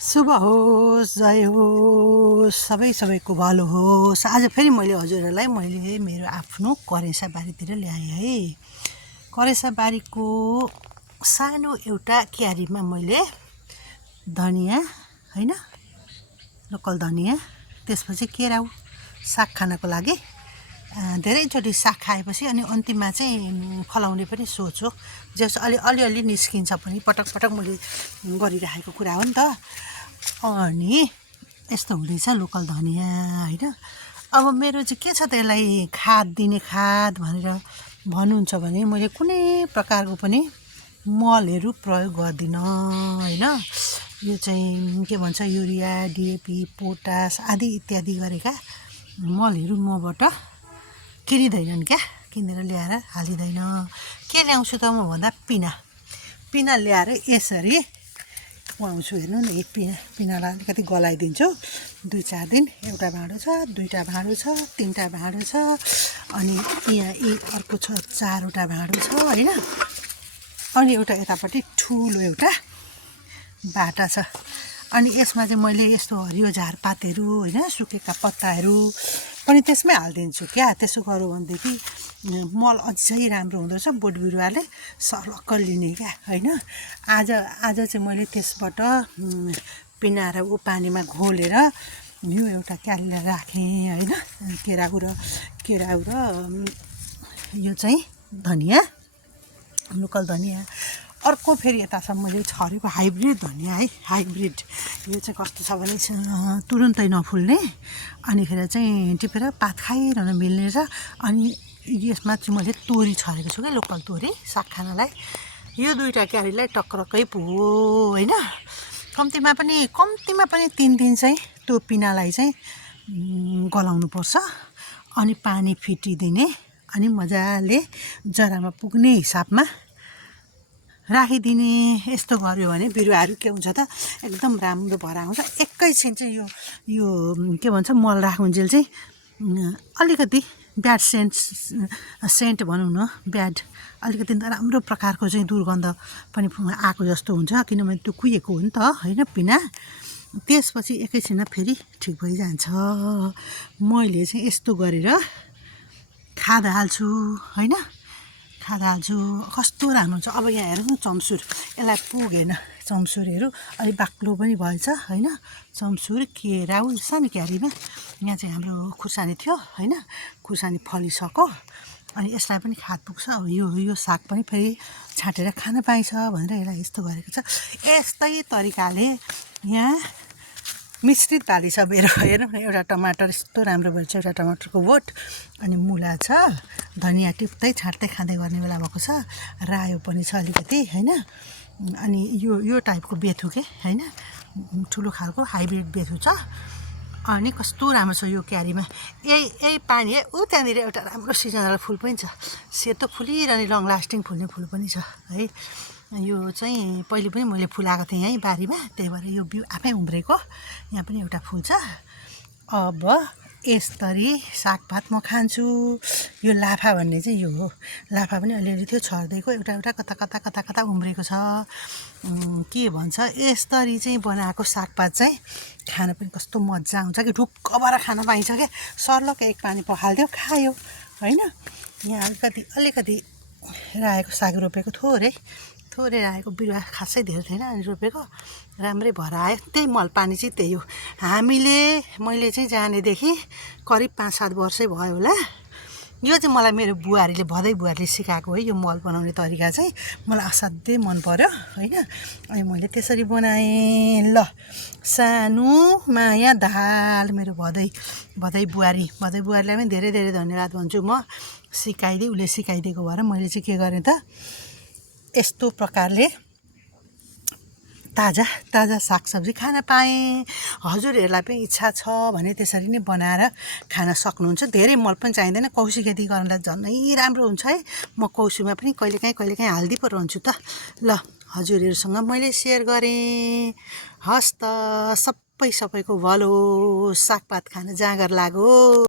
शुभ होस्, जय होस्, सबैको भलो होस्। आज फेरि मैले हजुरहरूलाई मेरो आफ्नो करेसा बारीतिर ल्याएँ है। करेसा बारीको सानो एउटा क्यारीमा मैले धनियाँ हैन, लोकल धनियाँ, त्यसपछि केराउ साग खानको लागि धेरैचोटि साग खाएपछि अनि अन्तिममा चाहिँ फलाउने पनि सोच हो। जस अलिअलि निस्किन्छ पनि, पटक पटक मैले गरिराखेको कुरा हो नि त। अनि यस्तो हुँदैछ लोकल धनियाँ हैन। अब मेरो चाहिँ के छ, त्यसलाई खाद दिने खाद भनेर भन्नुहुन्छ भने मैले कुनै प्रकारको पनि मलहरू प्रयोग गर्दिनँ हैन। यो चाहिँ के भन्छ, युरिया, डिएपी, पोटास आदि इत्यादि गरेका मलहरू मबाट किनिँदैनन् क्या, किनेर ल्याएर हालिँदैन। के ल्याउँछु त म भन्दा पिना ल्याएर यसरी खुवाउँछु। हेर्नु न, एक पिनालाई अलिकति गलाइदिन्छु। 2-4 दिन, एउटा भाँडो छ, 2टा भाँडो छ, 3टा भाँडो छ, अनि यहाँ अर्को छ 4वटा भाँडो छ हैन। अनि एउटा यतापट्टि ठुलो एउटा बाटा छ। अनि यसमा चाहिँ मैले यस्तो हरियो झारपातहरू हैन, सुकेका पत्ताहरू पनि त्यसमै हालिदिन्छु क्या। त्यसो गऱ्यो भनेदेखि मल अझै राम्रो हुँदो रहेछ, बोट बिरुवाले सर्लक्क लिने क्या हैन। आज चाहिँ मैले त्यसबाट पिनाएर पानीमा घोलेर यो एउटा क्यारीलाई राखेँ हैन। केराउ र यो चाहिँ धनियाँ, लोकल धनियाँ। अर्को फेरि यतासम्म मैले छरेको हाइब्रिड धनियाँ है, हाइब्रिड। यो चाहिँ कस्तो छ भने तुरुन्तै नफुल्ने, अनिखेर चाहिँ टिपेर पात खाइरहन मिल्ने छ। अनि यसमा चाहिँ मैले तोरी छरेको छु क्या, लोकल तोरी साग खानलाई। यो 2टा क्यारीलाई टक्रक्कै पुग्यो हैन। कम्तीमा पनि 3 दिन चाहिँ त्यो पिनालाई चाहिँ गलाउनु पर्छ, अनि पानी फिटिदिने, अनि मजाले जरामा पुग्ने हिसाबमा राखिदिने। यस्तो गर्यो भने बिरुवाहरू के हुन्छ त, एकदम राम्रो भएर आउँछ। एकैछिन चाहिँ यो के भन्छ, मल राखुन्जेल चाहिँ अलिकति ब्याड सेन्ट भनौँ न, ब्याड अलिकति राम्रो प्रकारको चाहिँ दुर्गन्ध पनि आएको जस्तो हुन्छ, किनभने त्यो कुहिएको हो नि त हैन पिना। त्यसपछि एकैछिनमा फेरि ठिक भइजान्छ। मैले चाहिँ यस्तो गरेर खाद हाल्छु हैन, खाद हाल्छु। कस्तो राम्रो हुन्छ। अब यहाँ हेर्नु, चम्सुर यसलाई पुगेन, चम्सुरहरू अलिक बाक्लो पनि भएछ हैन। चम्सुर, केराउ सानो क्यारीमा यहाँ चाहिँ हाम्रो खुर्सानी थियो हैन, खुर्सानी फलिसक्यो। अनि यसलाई पनि खाद पुग्छ। अब यो साग पनि फेरि छाँटेर खान पाइन्छ भनेर यसलाई यस्तो गरेको छ। यस्तै तरिकाले यहाँ मिश्रित बाली छ मेरो। हेर्नु न, एउटा टमाटर यस्तो राम्रो भएछ, एउटा टमाटरको बोट, अनि मुला छ, धनियाँ टिप्दै छाँट्दै खाँदै गर्ने बेला भएको छ, रायो पनि छ अलिकति हैन। अनि यो टाइपको बेथु के हैन, ठुलो खालको हाइब्रिड बेथु छ। अनि कस्तो राम्रो छ यो क्यारीमा। यही पानी है। त्यहाँनिर एउटा राम्रो सिजनल फुल पनि छ, सेतो फुलिरहने लङ लास्टिङ फुल्ने फुल पनि छ है। यो चाहिँ पहिले पनि मैले फुलाएको थिएँ यहीँ बारीमा, त्यही भएर यो बिउ आफै उम्रेको। यहाँ पनि एउटा फुल छ। अब यसरी सागपात म खान्छु। यो लाफा भन्ने चाहिँ यो हो, लाफा पनि अलिअलि थियो छर्दैको, एउटा कता उम्रेको छ। के भन्छ, यसरी चाहिँ बनाएको सागपात चाहिँ खान पनि कस्तो मजा आउँछ कि, ढुक्क भएर खान पाइन्छ क्या। सर्लक्क एक पानी पखालिदियो, खायो हैन। यहाँ अलिकति रायोको साग रोपेको, थोरै रायोको बिरुवा खासै धेरै थिएन, अनि रोपेको राम्रै भएर आयो। त्यही मल पानी चाहिँ त्यही हो। मैले चाहिँ जानेदेखि करिब 5-7 वर्षै भयो होला। यो चाहिँ मलाई मेरो भदै बुहारीले सिकाएको है। यो मल बनाउने तरिका चाहिँ मलाई असाध्यै मन पर्यो हैन। अनि मैले त्यसरी बनाएँ। ल, सानो माया दाल मेरो भदै बुहारीलाई पनि धेरै धन्यवाद भन्छु म। उसले सिकाइदिएको भएर मैले चाहिँ के गरेँ त, यस्तो प्रकारले ताजा सागसब्जी खान पाएँ। हजुरहरूलाई पनि इच्छा छ भने त्यसरी नै बनाएर खान सक्नुहुन्छ। धेरै मल पनि चाहिँदैन, कौसी खेती गर्नलाई झनै राम्रो हुन्छ है। म कौसीमा पनि कहिलेकाहीँ हाल्दै पो रहन्छु त। ल, हजुरहरूसँग मैले सेयर गरेँ। हस् त, सबैको भलो। सागपात खान जाँगर लाग्यो।